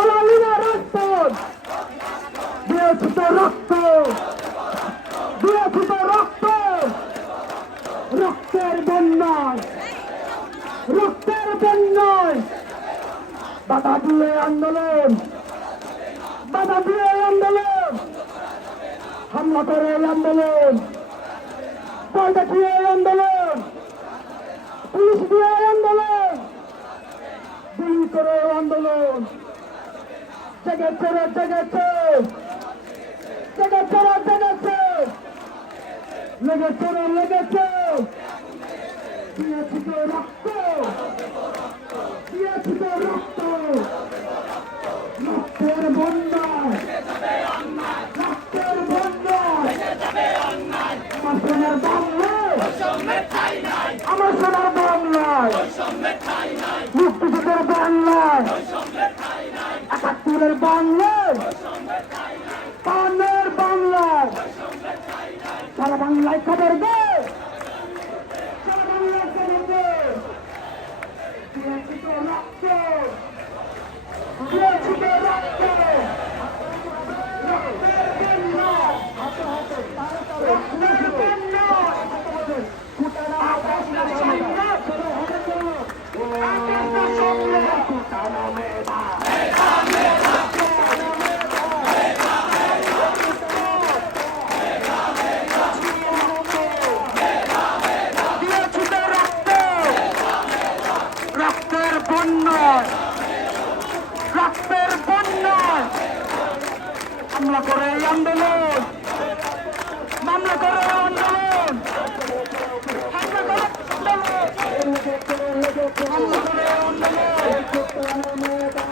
দালালিরা রাজপথ। দিয়েছি তো রক্ত। দিয়েছি তো রক্ত। রক্তের বন্যায়। রক্তের বন্যায়। বাধা দিয়ে আন্দোলন। বাধা দিয়ে আন্দোলন। হামলা করে আন্দোলন। ভয় দেখিয়ে আন্দোলন। পুলিশ দিয়ে আন্দোলন। করে আন্দোলন। জেগেছে রে জেগেছে জেগেছে রে জেগেছে লেগেছে রে লেগেছে দিয়েছি তো রক্ত দিয়েছি তো রক্ত রক্তের বন্যায় রক্তের বন্যায় আমার সোনার বাংলায় আমার সোনার বাংলায় মুক্তিযুদ্ধের বাংলায় একাত্তরের বাংলার পানের বাংলার সারা বাংলায় খবর দে সারা বাংলায় খবর দে দিয়েছি তো রক্ত দিয়েছি তো রক্ত রক্তের বন্যায় রক্তের বন্যায় আকাশ না সম্রাট আকাশ না সম্রাট দিয়েছি তো রক্ত রক্তের বন্যায় রক্তের বন্যায় হামলা করে এই আন্দোলন। মামলা করে আন্দোলন। আন্দোলন। হামলা করে এই আন্দোলন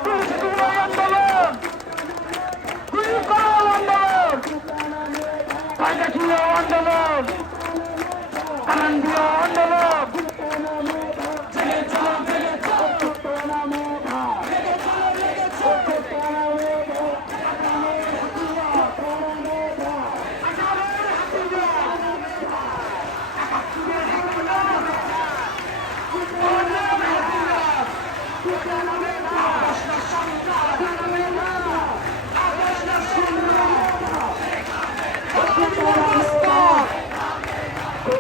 পুলিশ দিয়ে এই আন্দোলন গুলি করে এই আন্দোলন ভয় দেখিয়ে এই আন্দোলন কারণ দিয়ে আন্দোলন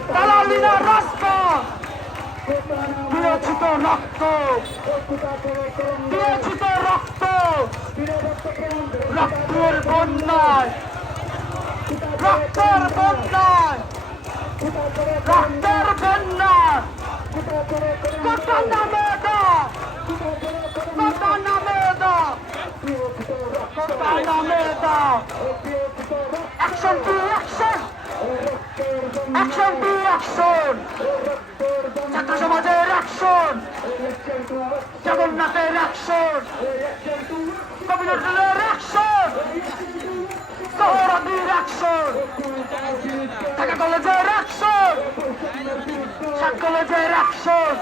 দালালিরা রাজপথ দিয়েছি তো রক্ত। দিয়েছি তো রক্ত। রক্তের বন্যায়। রক্তের বন্যায়। রক্তের বন্যায়। কত নামে কত নামে কত নামে action to action action to action. ছাত্র সমাজের অ্যাকশন। জগন্নাথের অ্যাকশন। কবিরের অ্যাকশন। সহরাদির অ্যাকশন। ঢাকা কলেজের অ্যাকশন। সাত কলেজের অ্যাকশন।